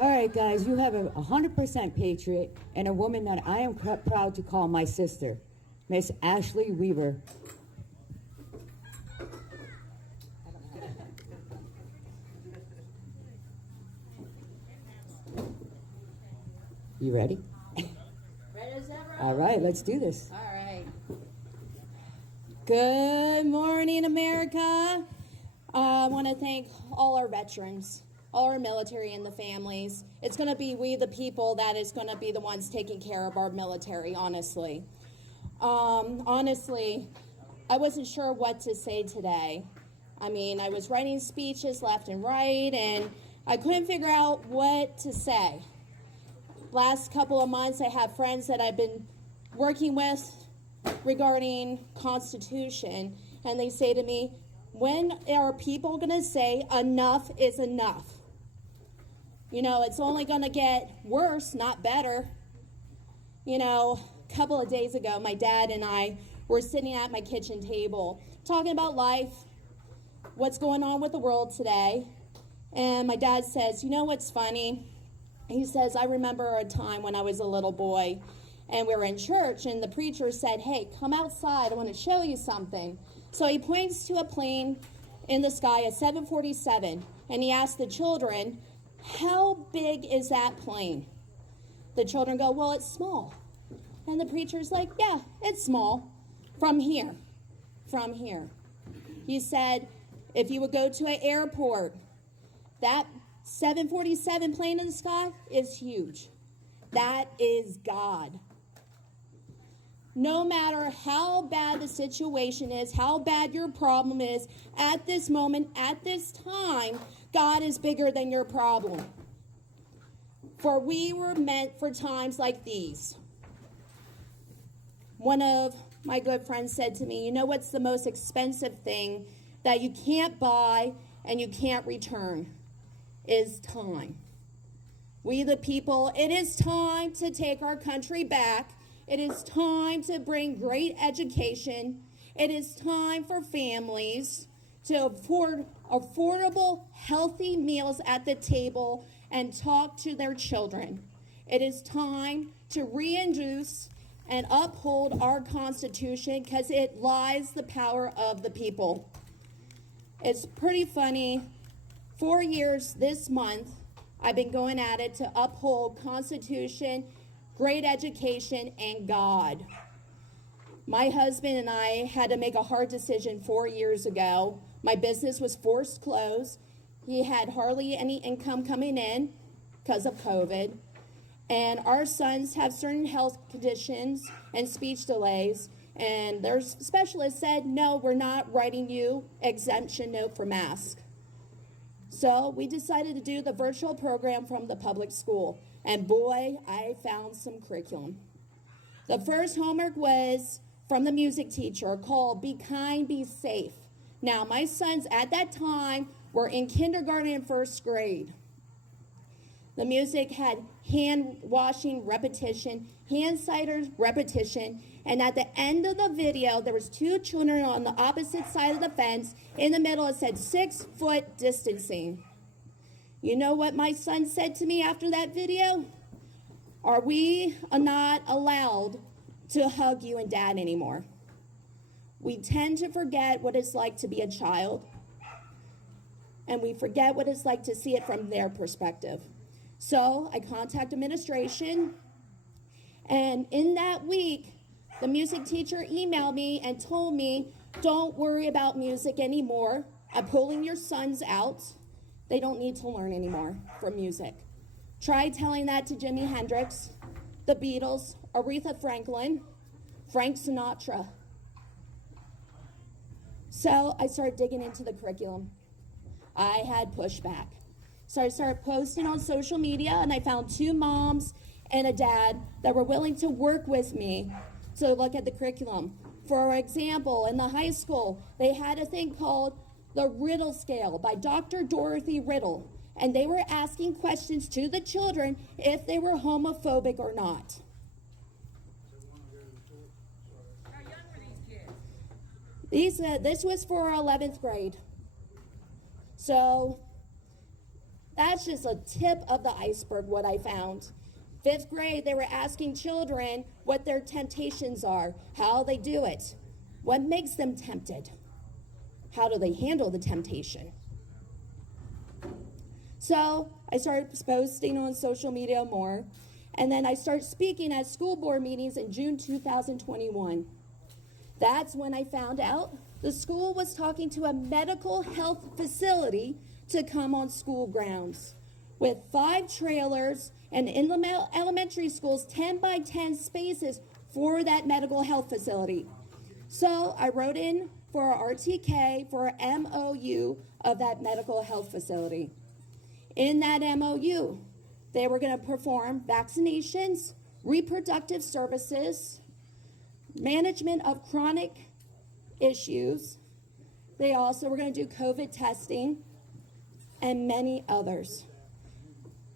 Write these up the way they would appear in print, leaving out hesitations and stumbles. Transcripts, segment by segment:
All right, guys, you have a 100% patriot and a woman that I am proud to call my sister, Miss Ashley Weaver. You ready? Ready as ever. All right, let's do this. All right. Good morning, America. I want to thank all our veterans, all our military and the families. It's going to be we, the people, that is going to be the ones taking care of our military, honestly. Honestly, I wasn't sure what to say today. I mean, I was writing speeches left and right, and I couldn't figure out what to say. Last couple of months, I have friends that I've been working with regarding Constitution, and they say to me, when are people going to say enough is enough? You know, it's only going to get worse, not better. You know, a couple of days ago, my dad and I were sitting at my kitchen table talking about life, what's going on with the world today, and my dad says, you know what's funny? He says, I remember a time when I was a little boy and we were in church and the preacher said, hey, come outside, I want to show you something. So he points to a plane in the sky, a 747, and he asks the children, how big is that plane? The children go, well, it's small. And the preacher's like, yeah, it's small. From here. He said, if you would go to an airport, that 747 plane in the sky is huge. That is God. No matter how bad the situation is, how bad your problem is, at this moment, at this time, God is bigger than your problem. For we were meant for times like these. One of my good friends said to me, you know what's the most expensive thing that you can't buy and you can't return? Is time. We the people, it is time to take our country back. It is time to bring great education. It is time for families to afford affordable, healthy meals at the table and talk to their children. It is time to reintroduce and uphold our Constitution because it lies the power of the people. It's pretty funny. 4 years this month, I've been going at it to uphold Constitution, great education, and God. My husband and I had to make a hard decision 4 years ago. My business was forced closed. He had hardly any income coming in because of COVID. And our sons have certain health conditions and speech delays. And their specialist said, no, we're not writing you exemption note for masks. So we decided to do the virtual program from the public school. And boy, I found some curriculum. The first homework was from the music teacher called Be Kind, Be Safe. Now, my sons at that time were in kindergarten and first grade. The music had hand washing repetition, hand cider repetition, and at the end of the video, there was two children on the opposite side of the fence. In the middle, it said 6 foot distancing. You know what my son said to me after that video? Are we not allowed to hug you and Dad anymore? We tend to forget what it's like to be a child, and we forget what it's like to see it from their perspective. So I contacted administration, and in that week, the music teacher emailed me and told me, don't worry about music anymore. I'm pulling your sons out. They don't need to learn anymore from music. Try telling that to Jimi Hendrix, the Beatles, Aretha Franklin, Frank Sinatra. So I started digging into the curriculum. I had pushback. So I started posting on social media, and I found 2 moms and a dad that were willing to work with me to look at the curriculum. For example, in the high school, they had a thing called the Riddle Scale by Dr. Dorothy Riddle, and they were asking questions to the children if they were homophobic or not. How young were these kids? This was for 11th grade. So That's just a tip of the iceberg, what I found. 5th grade, they were asking children what their temptations are, how they do it, what makes them tempted, how do they handle the temptation. So I started posting on social media more, and then I started speaking at school board meetings in June 2021. That's when I found out the school was talking to a medical health facility to come on school grounds with 5 trailers and in the elementary schools 10 by 10 spaces for that medical health facility. So I wrote in for a RTK for an MOU of that medical health facility. In that MOU, they were going to perform vaccinations, reproductive services, management of chronic issues. They also were going to do COVID testing and many others.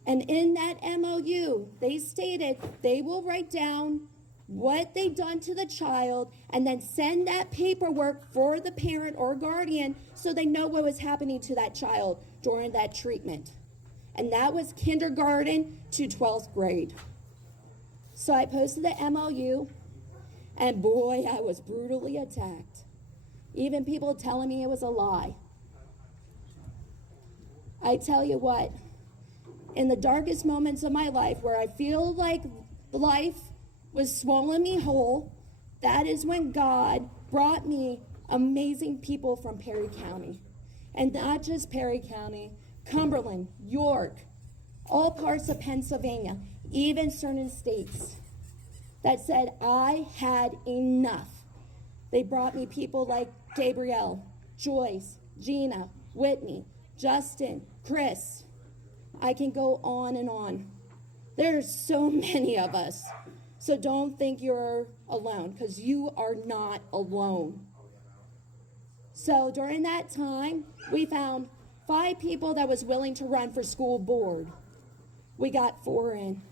And in that MOU, they stated they will write down what they've done to the child and then send that paperwork for the parent or guardian so they know what was happening to that child during that treatment. And that was kindergarten to 12th grade. So I posted the MOU, and boy, I was brutally attacked. Even people telling me it was a lie. I tell you what, in the darkest moments of my life where I feel like life was swallowing me whole, that is when God brought me amazing people from Perry County. And not just Perry County, Cumberland, York, all parts of Pennsylvania, even certain states that said, I had enough. They brought me people like Gabrielle, Joyce, Gina, Whitney, Justin, Chris. I can go on and on. There's so many of us. So don't think you're alone, because you are not alone. So during that time, we found 5 people that was willing to run for school board. We got 4 in.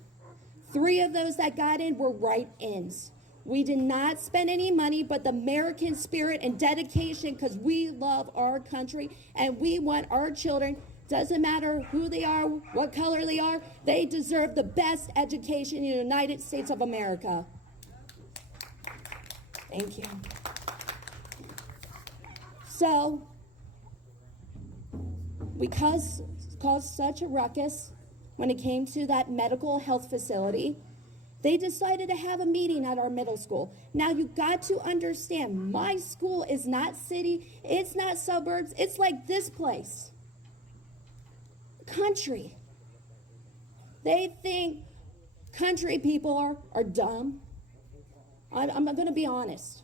3 of those that got in were write-ins. We did not spend any money, but the American spirit and dedication, because we love our country and we want our children, doesn't matter who they are, what color they are, they deserve the best education in the United States of America. Thank you. So, we caused such a ruckus when it came to that medical health facility. They decided to have a meeting at our middle school. Now, you got to understand, my school is not city, it's not suburbs, it's like this place. Country. They think country people are dumb. I'm going to be honest.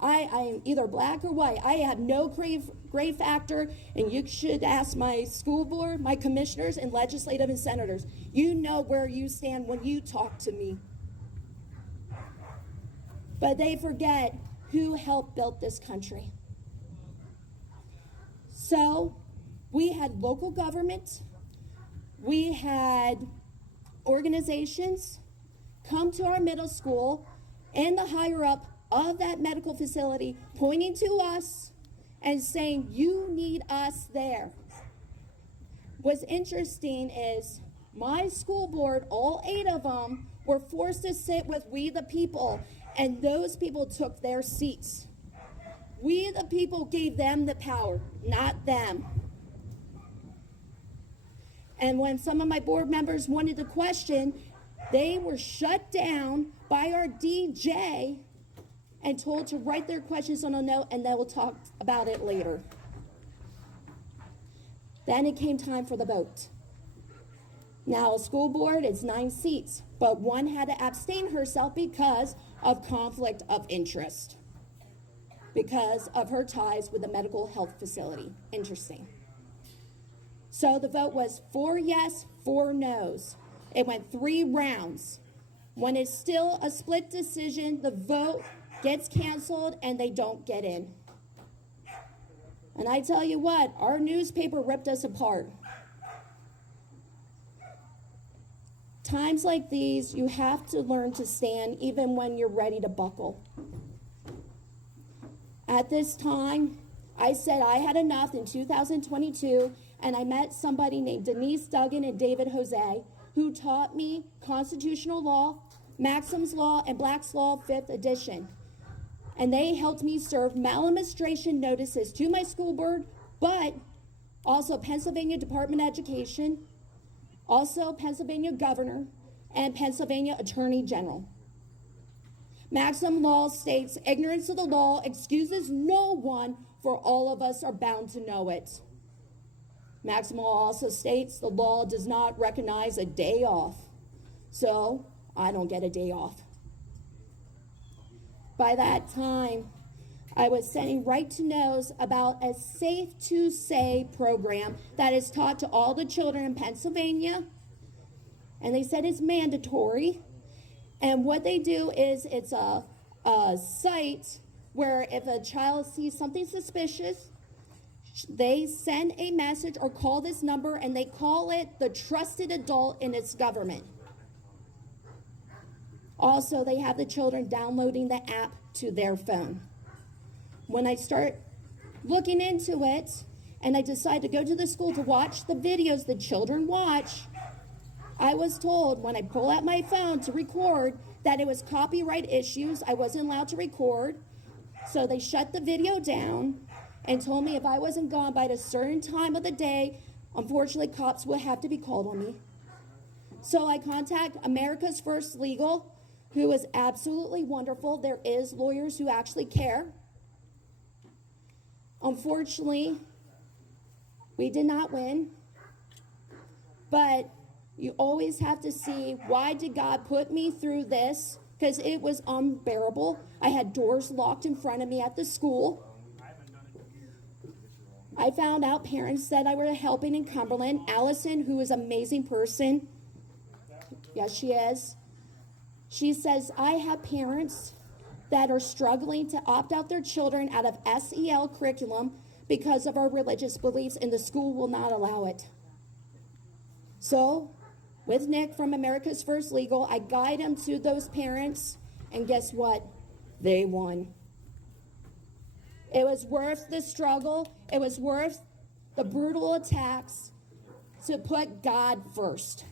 I am either black or white. I have no grade factor, and you should ask my school board, my commissioners, and legislative and senators. You know where you stand when you talk to me. But they forget who helped build this country. So, we had local government, we had organizations come to our middle school and the higher up of that medical facility pointing to us and saying, you need us there. What's interesting is my school board, all 8 of them, were forced to sit with we the people, and those people took their seats. We the people gave them the power, not them. And when some of my board members wanted to question, they were shut down by our DJ and told to write their questions on a note, and they will talk about it later. Then it came time for the vote. Now, a school board is 9 seats, but one had to abstain herself because of conflict of interest, because of her ties with the medical health facility. Interesting. So the vote was 4 yes, 4 no's. It went 3 rounds. When it's still a split decision, the vote gets canceled and they don't get in. And I tell you what, our newspaper ripped us apart. Times like these, you have to learn to stand even when you're ready to buckle. At this time, I said I had enough in 2022, and I met somebody named Denise Duggan and David Jose, who taught me constitutional law, Maxim's Law, and Black's Law 5th edition. And they helped me serve maladministration notices to my school board, but also Pennsylvania Department of Education, also Pennsylvania Governor, and Pennsylvania Attorney General. Maxim law states, ignorance of the law excuses no one, for all of us are bound to know it. Maxim law also states the law does not recognize a day off, so I don't get a day off. By that time, I was sending right to knows about a Safe to Say program that is taught to all the children in Pennsylvania, and they said it's mandatory. And what they do is it's a site where if a child sees something suspicious, they send a message or call this number, and they call it the trusted adult in its government. Also, they have the children downloading the app to their phone. When I start looking into it, and I decide to go to the school to watch the videos the children watch, I was told when I pull out my phone to record that it was copyright issues. I wasn't allowed to record. So they shut the video down and told me if I wasn't gone by a certain time of the day, unfortunately, cops would have to be called on me. So I contact America's First Legal, who is absolutely wonderful. There is lawyers who actually care. Unfortunately, we did not win, but you always have to see, why did God put me through this? Because it was unbearable. I had doors locked in front of me at the school. I found out parents that I were helping in Cumberland. Allison, who is an amazing person, yes, she is. She says, I have parents that are struggling to opt out their children out of SEL curriculum because of our religious beliefs, and the school will not allow it. So, with Nick from America's First Legal, I guide him to those parents, and guess what? They won. It was worth the struggle. It was worth the brutal attacks to put God first.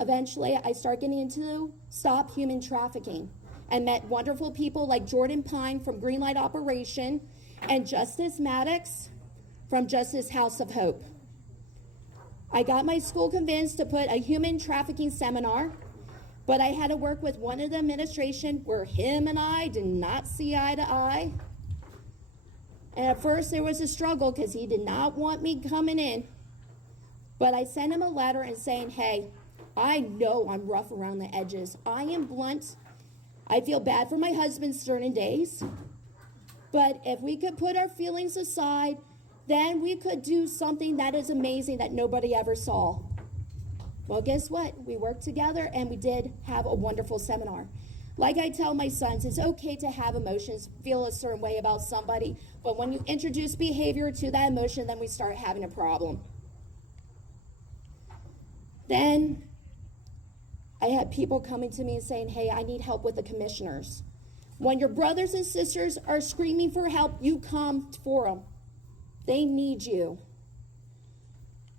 Eventually, I started getting into Stop Human Trafficking and met wonderful people like Jordan Pine from Greenlight Operation and Justice Maddox from Justice House of Hope. I got my school convinced to put a human trafficking seminar, but I had to work with one of the administration where him and I did not see eye to eye. And at first there was a struggle because he did not want me coming in. But I sent him a letter and saying, hey, I know I'm rough around the edges. I am blunt. I feel bad for my husband certain days. But if we could put our feelings aside, then we could do something that is amazing that nobody ever saw. Well, guess what? We worked together and we did have a wonderful seminar. Like I tell my sons, it's okay to have emotions, feel a certain way about somebody, but when you introduce behavior to that emotion, then we start having a problem. Then I had people coming to me and saying, hey, I need help with the commissioners. When your brothers and sisters are screaming for help, you come for them. They need you.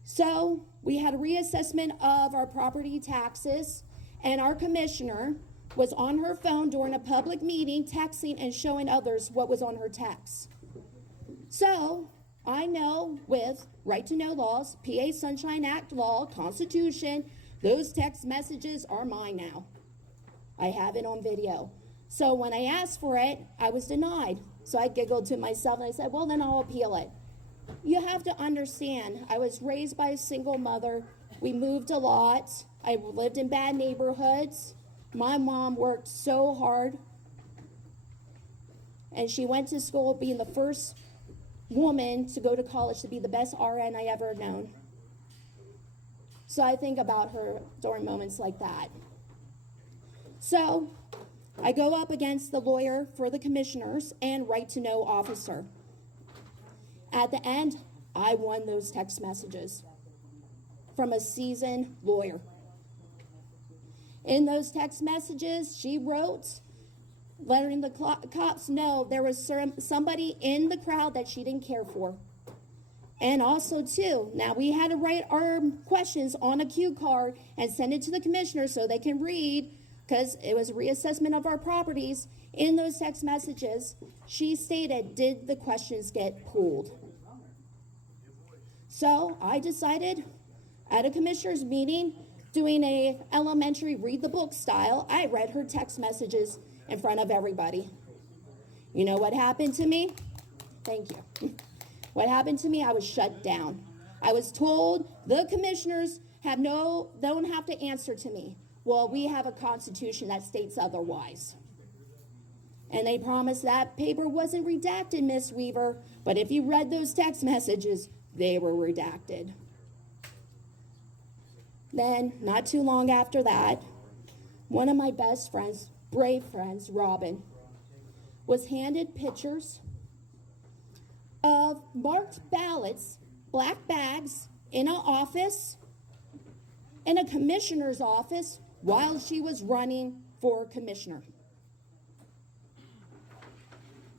So we had a reassessment of our property taxes, and our commissioner was on her phone during a public meeting texting and showing others what was on her tax. So I know with right to know laws, PA Sunshine Act law, Constitution, those text messages are mine now. I have it on video. So when I asked for it, I was denied. So I giggled to myself and I said, well, then I'll appeal it. You have to understand, I was raised by a single mother. We moved a lot. I lived in bad neighborhoods. My mom worked so hard. And she went to school being the first woman to go to college to be the best RN I ever known. So I think about her during moments like that. So I go up against the lawyer for the commissioners and right to know officer. At the end, I won those text messages from a seasoned lawyer. In those text messages, she wrote, letting the cops know there was somebody in the crowd that she didn't care for. And also, too, now we had to write our questions on a cue card and send it to the commissioners so they can read, because it was a reassessment of our properties. In those text messages, she stated, did the questions get pulled? So I decided at a commissioners meeting, doing a elementary read the book style, I read her text messages in front of everybody. You know what happened to me? Thank you. What happened to me? I was shut down. I was told the commissioners don't have to answer to me. Well, we have a constitution that states otherwise. And they promised that paper wasn't redacted, Miss Weaver. But if you read those text messages, they were redacted. Then, not too long after that, one of my best friends, brave friends, Robin, was handed pictures of marked ballots, black bags, in an office, in a commissioner's office, while she was running for commissioner.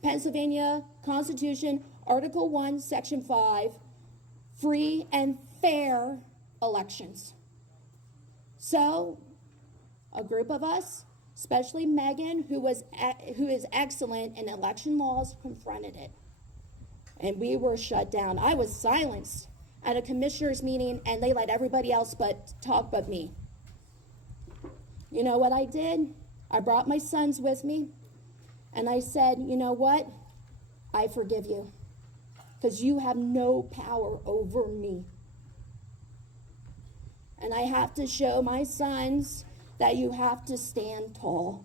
Pennsylvania Constitution, Article 1, Section 5, free and fair elections. So, a group of us, especially Megan, who is excellent in election laws, confronted it. And we were shut down. I was silenced at a commissioners meeting, and they let everybody else talk but me. You know what I did? I brought my sons with me, and I said, you know what? I forgive you, because you have no power over me. And I have to show my sons that you have to stand tall.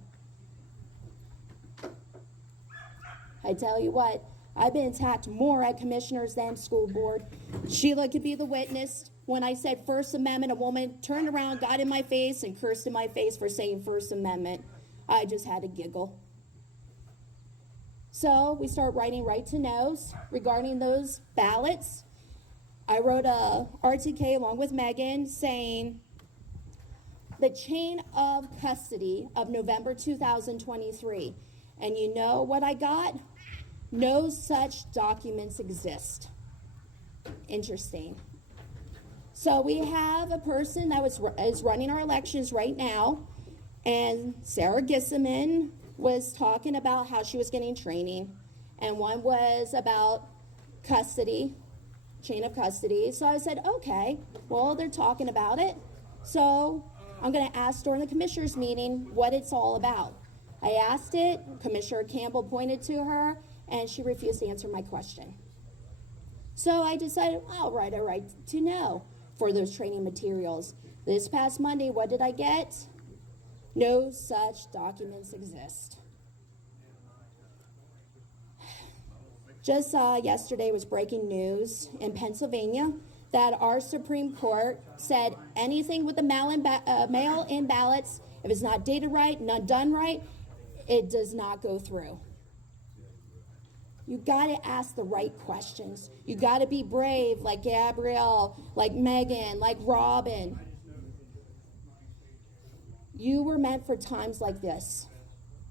I tell you what, I've been attacked more at commissioners than school board. Sheila could be the witness. When I said First Amendment, a woman turned around, got in my face, and cursed in my face for saying First Amendment. I just had to giggle. So we start writing right to knows regarding those ballots. I wrote a RTK along with Megan saying the chain of custody of November 2023. And you know what I got? No such documents exist. Interesting. So we have a person that is running our elections right now, and Sarah Gisselman was talking about how she was getting training, and one was about custody, chain of custody. So I said, okay, well, they're talking about it, so I'm going to ask during the commissioners meeting what it's all about. I asked it, Commissioner Campbell pointed to her, and she refused to answer my question. So I decided, I'll write a right to know for those training materials. This past Monday, what did I get? No such documents exist. Just yesterday was breaking news in Pennsylvania that our Supreme Court said anything with the mail-in ballots, if it's not dated right, not done right, it does not go through. You got to ask the right questions. You got to be brave like Gabrielle, like Megan, like Robin. You were meant for times like this.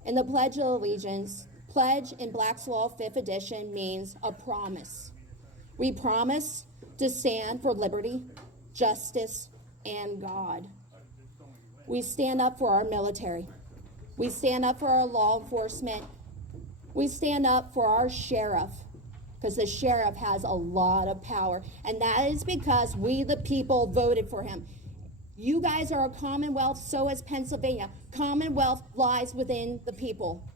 In the Pledge of Allegiance, pledge in Black's Law 5th edition means a promise. We promise to stand for liberty, justice, and God. We stand up for our military. We stand up for our law enforcement. We stand up for our sheriff, because the sheriff has a lot of power, and that is because we, the people, voted for him. You guys are a commonwealth, so is Pennsylvania. Commonwealth lies within the people.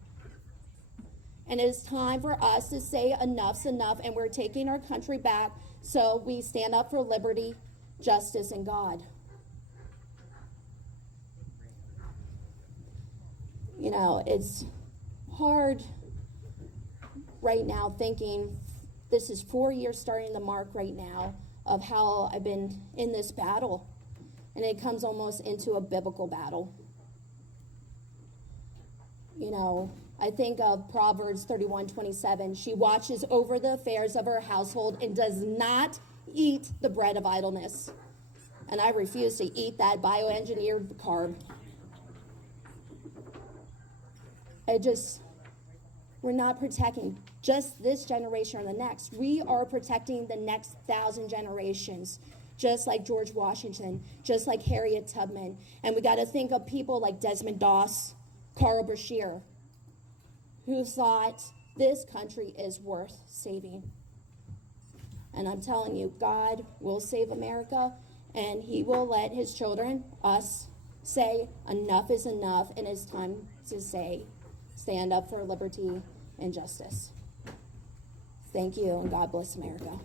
And it is time for us to say enough's enough, and we're taking our country back, so we stand up for liberty, justice, and God. You know, it's hard right now thinking this is 4 years starting the mark right now of how I've been in this battle. And it comes almost into a biblical battle. You know, I think of Proverbs 31:27. She watches over the affairs of her household and does not eat the bread of idleness. And I refuse to eat that bioengineered carb. we're not protecting just this generation or the next. We are protecting the next 1,000 generations, just like George Washington, just like Harriet Tubman. And we got to think of people like Desmond Doss, Carl Brashear, who thought this country is worth saving. And I'm telling you, God will save America, and he will let his children, us, say enough is enough, and it's time to say, stand up for liberty and justice. Thank you, and God bless America.